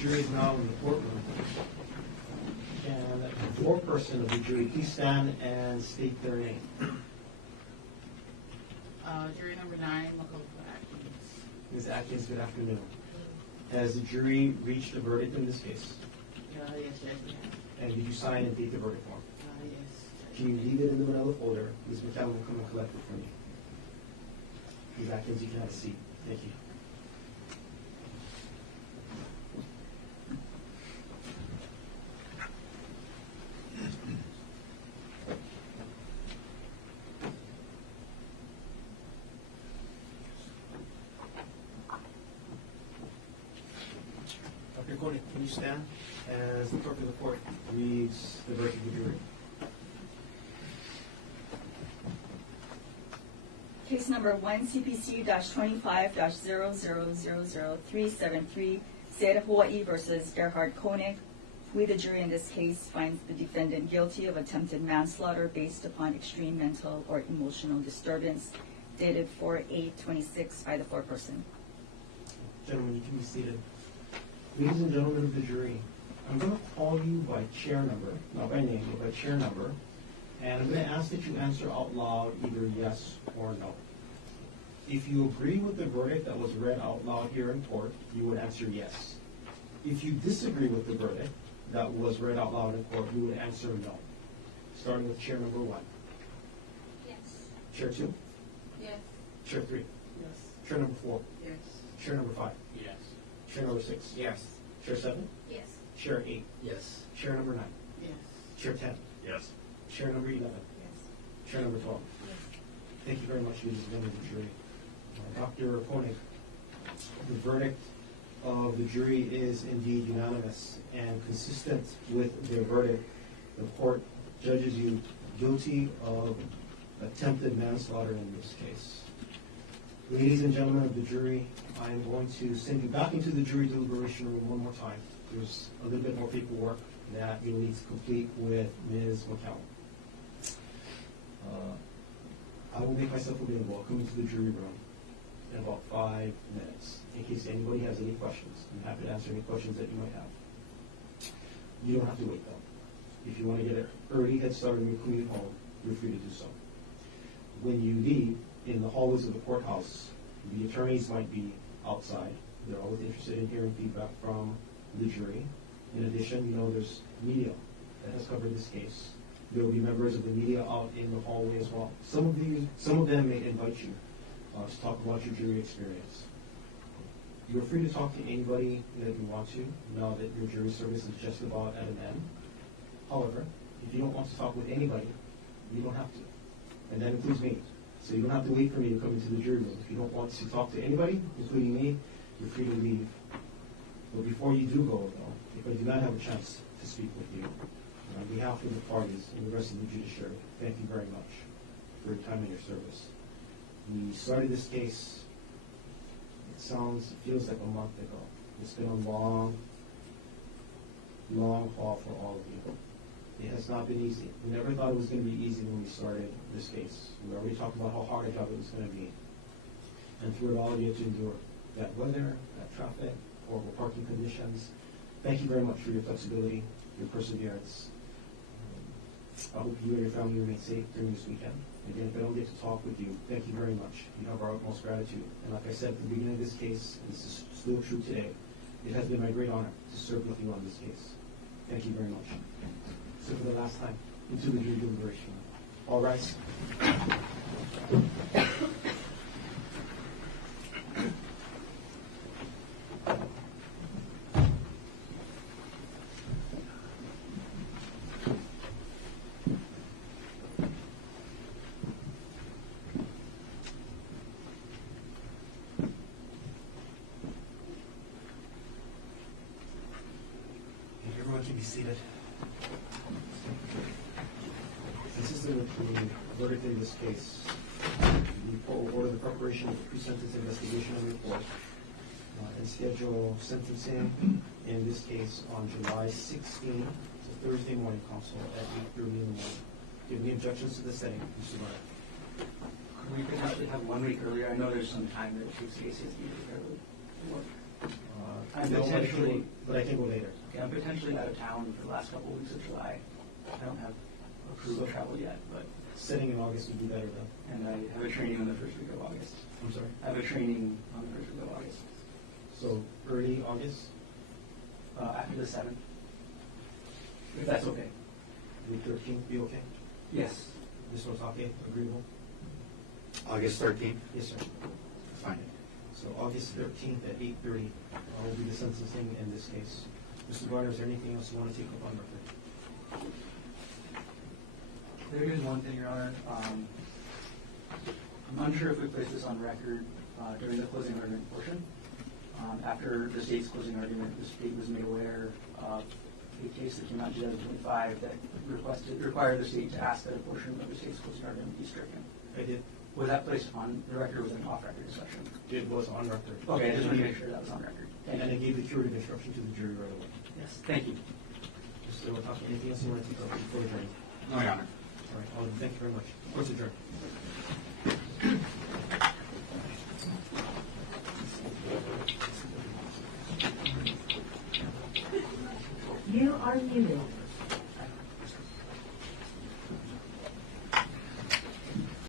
jury is now in the courtroom. And the foreperson of the jury, please stand and state their name. Jury number 9, Makoto Atkins. Ms. Atkins, good afternoon. Has the jury reached a verdict in this case? Yes, Judge, we have. And did you sign and date the verdict form? Yes. Can you leave it in the manila folder? Ms. McCallum will come and collect it from you. Ms. Atkins, you can have a seat. Thank you. Dr. Konig, can you stand as the clerk of the court reads the verdict of the jury? Case number 1 CPC-25-00000373, State of Hawaii versus Gerhardt Konig. We, the jury in this case, finds the defendant guilty of attempted manslaughter based upon extreme mental or emotional disturbance, dated 4/8/26 by the foreperson. Gentlemen, you can be seated. Ladies and gentlemen of the jury, I'm going to call you by chair number, not by name, but by chair number, and I'm going to ask that you answer out loud either yes or no. If you agree with the verdict that was read out loud here in court, you would answer yes. If you disagree with the verdict that was read out loud in court, you would answer no. Starting with chair number 1. Yes. Chair 2. Yes. Chair 3. Yes. Chair number 4. Yes. Chair number 5. Yes. Chair number 6. Yes. Chair 7. Yes. Chair 8. Yes. Chair number 9. Yes. Chair 10. Yes. Chair number 11. Yes. Chair number 12. Yes. Thank you very much, ladies and gentlemen of the jury. Dr. Konig, the verdict of the jury is indeed unanimous and consistent with their verdict. The court judges you guilty of attempted manslaughter in this case. Ladies and gentlemen of the jury, I am going to send you back into the jury deliberation room one more time. There's a little bit more paperwork that you'll need to complete with Ms. McCallum. I will make myself available. I'll come into the jury room in about 5 minutes in case anybody has any questions. I'm happy to answer any questions that you might have. You don't have to wait though. If you want to get an early head start on your commute home, you're free to do so. When you leave in the hallways of the courthouse, the attorneys might be outside. They're always interested in hearing feedback from the jury. In addition, you know there's media that has covered this case. There will be members of the media out in the hallway as well. Some of them may invite you to talk about your jury experience. You're free to talk to anybody that you want to, now that your jury service is just about at an end. However, if you don't want to talk with anybody, you don't have to. And that includes me. So you don't have to wait for me to come into the jury room. If you don't want to talk to anybody, including me, you're free to leave. But before you do go, though, if I do not have a chance to speak with you, on behalf of the parties and the rest of the judiciary, thank you very much for your time and your service. We started this case, it feels like a month ago. It's been a long, long haul for all of you. It has not been easy. We never thought it was going to be easy when we started this case. We already talked about how hard a job it was going to be. And through it all, you had to endure that weather, that traffic, horrible parking conditions. Thank you very much for your flexibility, your perseverance. I hope you and your family remain safe during this weekend. Again, if I don't get to talk with you, thank you very much. You have our utmost gratitude. And like I said at the beginning of this case, and this is still true today, it has been my great honor to serve with you on this case. Thank you very much. So for the last time, into the jury deliberation. All rise. Everyone can be seated. Consistent with the verdict in this case, the court will order the preparation of a pre-sentence investigation and report and schedule sentencing in this case on July 16th, it's a Thursday morning, counsel, at 8:30 in the morning. Do you have any objections to the setting, Mr. Murray? Could we potentially have 1 week earlier? I know there's some time that these cases need to I'm No, potentially, but I can go later. okay, I'm potentially out of town for the last couple of weeks of July. I don't have approved travel yet, but, Setting in August would be better though. and I have a training on the first week of August. I'm sorry. I have a training on the first week of August, So early August, after the 7th, if that's okay. would 13th be okay? Yes. Mr. Otake, agreeable? August 13th? Yes, sir. Fine. So August 13th at 8:30 will be the sentencing in this case. Mr. Garner, is there anything else you want to take up on record? There is one thing, Your Honor. I'm unsure if we placed this on record during the closing argument portion. After the state's closing argument, the state was made aware of a case that came out in 2025 that required the state to ask that a portion of the state's closing argument be stricken. I did. Was that placed on the record or was it an off-record discussion? It was on record. Okay, I just want to make sure that was on record. And I gave the curative instruction to the jury right away. Yes, thank you. Mr. Otake, anything else you want to take up before adjourning? No, Your Honor. All right, Alderman, thank you very much. Court's adjourned. You are muted.